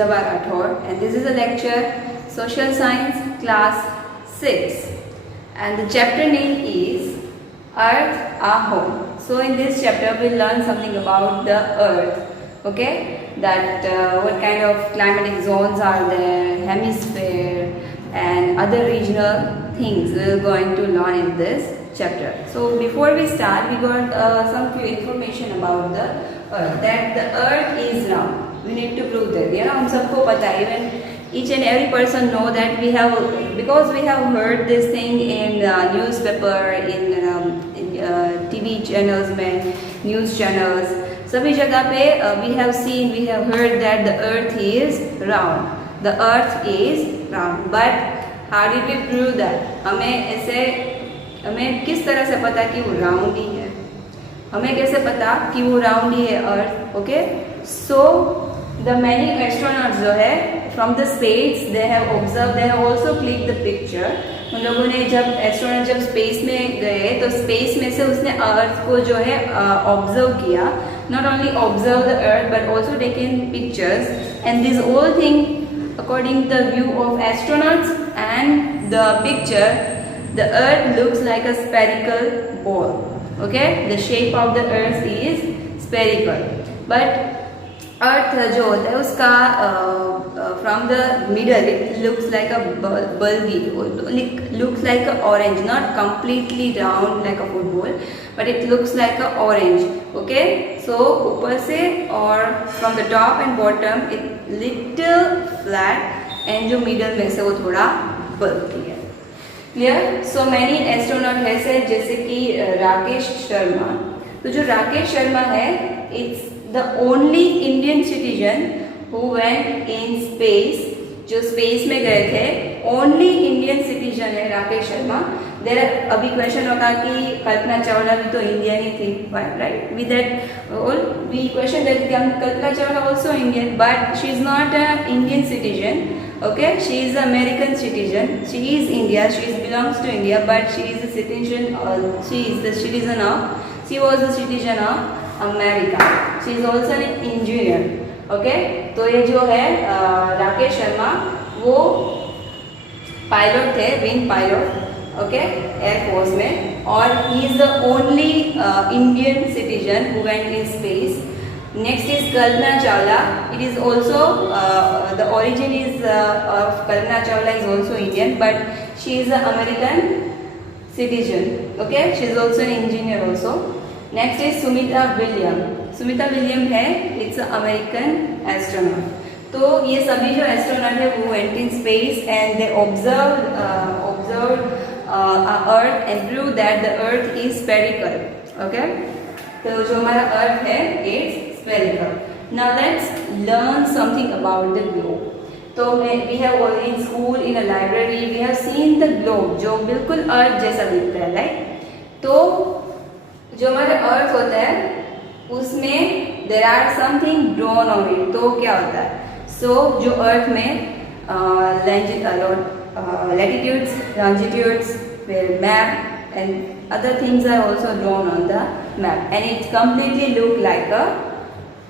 Jabbar Rathore, and this is a lecture Social Science Class 6, and the chapter name is Earth Our Home. So in this chapter we'll learn something about the Earth, okay, that what kind of climatic zones are there, hemisphere and other regional things we're going to learn in this chapter. So before we start, we got some few information about the Earth, that the Earth is round. We need to prove that, हम सबको पता है, even each and every person know that we have, because we have heard this thing in newspaper, in TV channels में, news channels, सभी जगह पे we have seen, we have heard that the Earth is round. The Earth is round. But how did we prove that? हमें किस तरह से पता कि वो राउंड ही है? हमें कैसे पता कि वो राउंड ही है earth? Okay, so the many astronauts जो है from the space, they have observe, they have also click the picture. उन लोगों ने एस्ट्रोनॉट जब स्पेस में गए तो स्पेस में से उसने अर्थ को जो है ऑब्जर्व किया. Not only observe the earth but also taken pictures, and this all thing according to the view of astronauts and the picture, the earth looks like a spherical ball. Okay, the shape of the earth is spherical, but earth जो होता है उसका from the middle it looks like a bulby, looks like a orange, not completely round like a football, but it looks like a orange. Okay, so ऊपर से और from the top and bottom it little flat, and जो middle में से वो थोड़ा bulky है. Clear? So many astronaut है जैसे कि राकेश शर्मा. तो जो राकेश शर्मा है, it's the only Indian citizen who went in space, जो स्पेस में गए थे, ओनली इंडियन सिटीजन है राकेश शर्मा. देर अभी क्वेश्चन होगा कि कल्पना चावला भी तो इंडियन ही थी, right? With that all we question that Kalpana Chawla also Indian, but she is not a Indian citizen. Okay, she is an American citizen. She is India. She belongs to India, but she is a citizen. She is the citizen of. She was a citizen of America. She is also an engineer. Okay, तो ये जो है राकेश शर्मा वो pilot थे, wing pilot. Okay, air force में, और he is the only Indian citizen who went in space. Next is Kalpana Chawla. It is also the origin is of Kalpana Chawla is also Indian, but she is an American citizen. Okay, she is also an engineer also. Next is Sumita William. Sumita William है, it's an American astronaut. तो ये सभी जो astronaut है वो went in space and they observed Earth and proved that the Earth is spherical. Okay, तो जो हमारा Earth है it's spherical. Now let's learn something about the globe. तो we have already in school, in a library, we have seen the globe जो बिल्कुल अर्थ जैसा दिखता है, राइट? तो जो हमारा अर्थ होता है उसमें there are something drawn on it. तो क्या होता है? So जो अर्थ में latitudes, longitudes, map and other things are also drawn on the map, and it completely look like a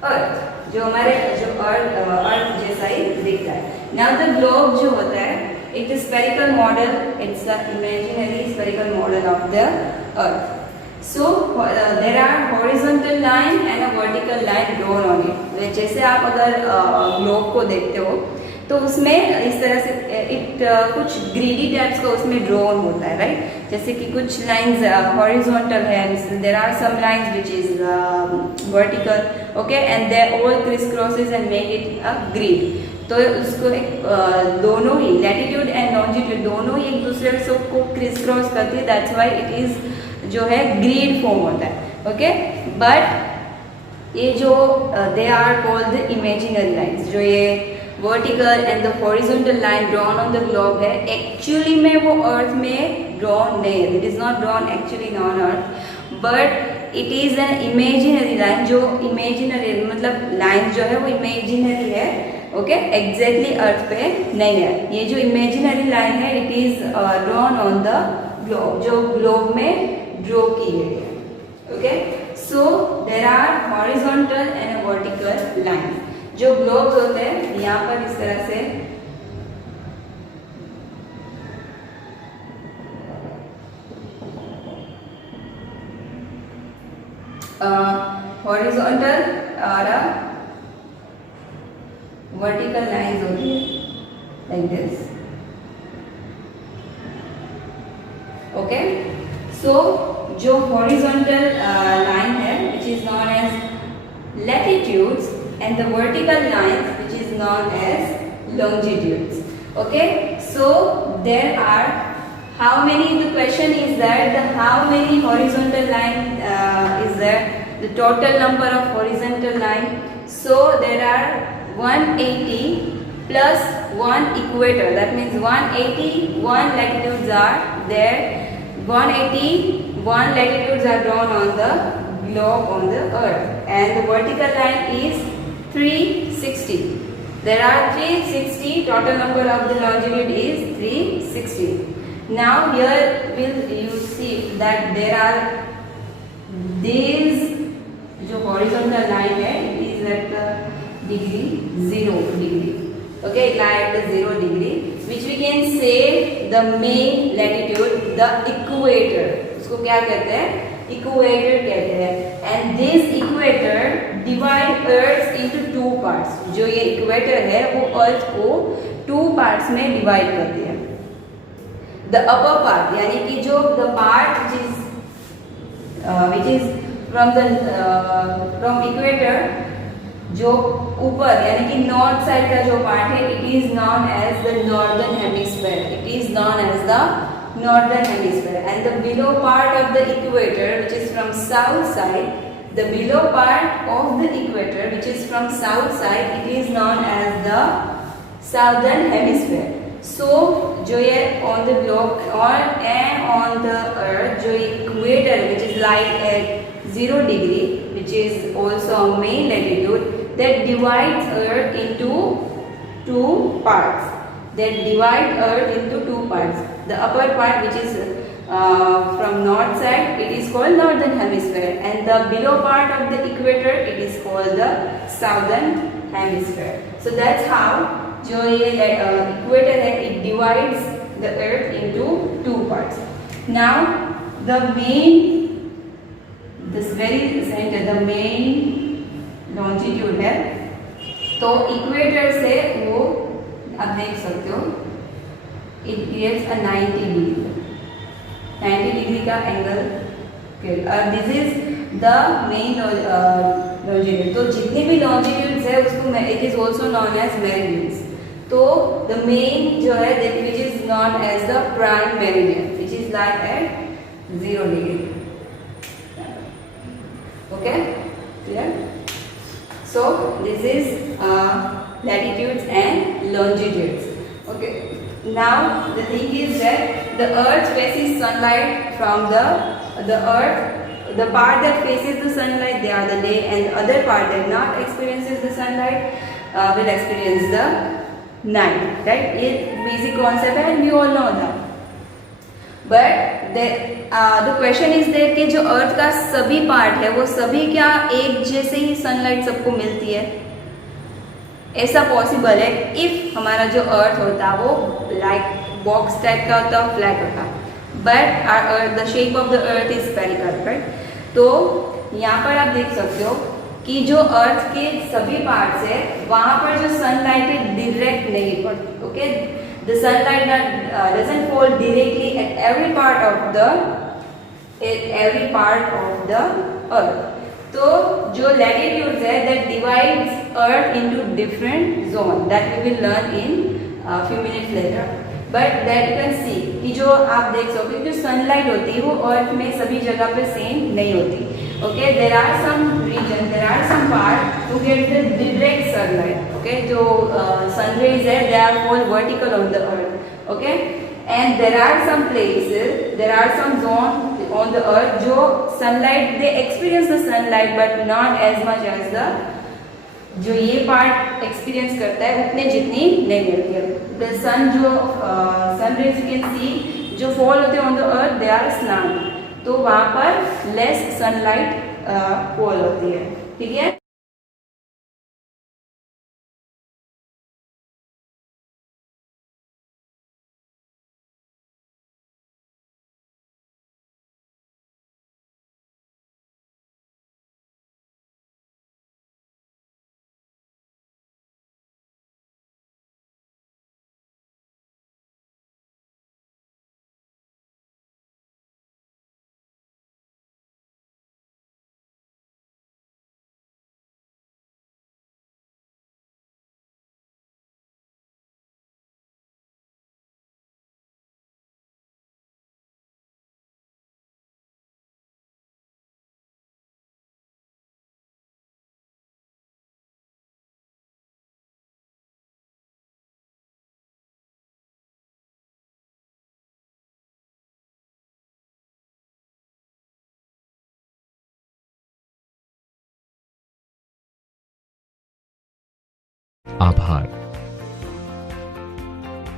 अर्थ, जो हमारे जो अर्थ जैसा ही दिखता है. नाउ द ग्लोब जो होता है, it is spherical model, it's the imaginary spherical model of the earth. So there are horizontal line and a vertical line drawn on it. जैसे आप अगर ग्लोब को देखते हो तो उसमें इस तरह से कुछ ग्रीडी टाइप्स का उसमें ड्रॉन होता है, राइट? जैसे कि कुछ लाइंस हॉरिजॉन्टल है, there are some lines which is vertical, okay, and they all crisscrosses and make it a grid. तो उसको दोनों ही लैटिट्यूड एंड लॉन्जिट्यूड दोनों ही एक दूसरे को क्रिस क्रॉस करती है, दैट्स व्हाई इट इज जो है ग्रिड फॉर्म होता है. ओके, बट ये जो they are called the imaginary lines, जो ये vertical and the horizontal line drawn on the globe है, एक्चुअली में वो अर्थ में ड्रॉन नहीं है. It is not drawn actually on earth, but it is an imaginary line. जो imaginary मतलब लाइन जो है वो इमेजिनरी है, ओके, एग्जैक्टली अर्थ पे नहीं है. ये जो इमेजिनरी लाइन है it is drawn on the globe, जो ग्लोब में ड्रॉ की गई है. Okay, so there are horizontal and vertical line. जो ग्लोब्स होते हैं यहाँ पर इस तरह से हॉरिजॉन्टल और वर्टिकल लाइंस होती है लाइक दिस. ओके, सो जो हॉरिजॉन्टल लाइन है which is known as latitudes and the vertical line which is known as longitudes. Okay, so there are how many, the question is that how many horizontal line is there, the total number of horizontal line. So there are 180 plus 1 equator, that means 181 latitudes are there. 181 latitudes are drawn on the globe on the earth, and the vertical line is 360. There are 360, total number of the longitude is 360. Now here will you see that there are these जो horizontal line है it is at the degree 0 degree. Okay, it lies at the 0 degree, which we can say the main latitude, the equator. उसको क्या कहते हैं? Equator कहते हैं. And this equator divide Earth into two parts. जो ये equator है वो Earth को two parts में divide करती है. The upper part यानी कि जो the part which is from equator, जो ऊपर यानी कि नॉर्थ साइड का जो पार्ट है it is known as the northern hemisphere. It is known as the northern hemisphere. And the below part of the equator which is from south side, the below part of the equator which is from south side, it is known as the southern hemisphere. So जो ये on the globe and on the earth जो equator which is lies at 0 degree, which is also a main latitude, that divides earth into two parts. That divide earth into two parts. The upper part which is from north side, it is called northern hemisphere, and the below part of the equator it is called the southern hemisphere. So that's how जो ये equator है it divides the earth into two parts. Now the main, this very center, the main longitude है, तो equator से वो आप देख सकते हो it gives a 90 degree का angle. This is the main longitude. तो जितने भी लॉन्जिट्यूड्स है उसको it is also known as meridians. तो द मेन जो है which is known as the prime meridian which is like at 0 degree. Okay, clear? So this is latitudes and longitudes. Okay, now the thing is that the earth faces sunlight from the earth. The part that faces the sunlight, they are the day, and the other part that not experiences the sunlight will experience the night. Right? ये basic concept है, and we all know that. But the question is that कि जो earth का सभी part है वो सभी क्या एक जैसे ही sunlight सबको मिलती है? ऐसा पॉसिबल है इफ हमारा जो अर्थ होता वो लाइक बॉक्स टाइप का होता, फ्लैट होता. But the shape of the earth is spherical, right? तो यहाँ पर आप देख सकते हो कि जो अर्थ के सभी पार्ट्स है वहाँ पर जो सनलाइट है डायरेक्ट नहीं पड़ती. Okay, the sunlight doesn't fall directly at every part of the earth. तो जो लैटिट्यूड्स है that divides earth into different zone, that we will learn in few minutes later. But that you can see कि जो आप देख सकते हो जो सनलाइट होती है वो अर्थ में सभी जगह पे सेम नहीं होती. Okay, there are some region, there are some part to get the direct sunlight. Okay, जो सन रेज है they are fall vertical on the earth. Okay, and there are some places, there are some zones on the earth जो sunlight they experience the sunlight but not as much as the जो ये part experience करता है उतने जितनी नहीं मिलती है. The sun जो sun rays you can see जो fall होते हैं on the earth they are slant, तो वहाँ पर less sunlight fall होती है. ठीक है. આભાર.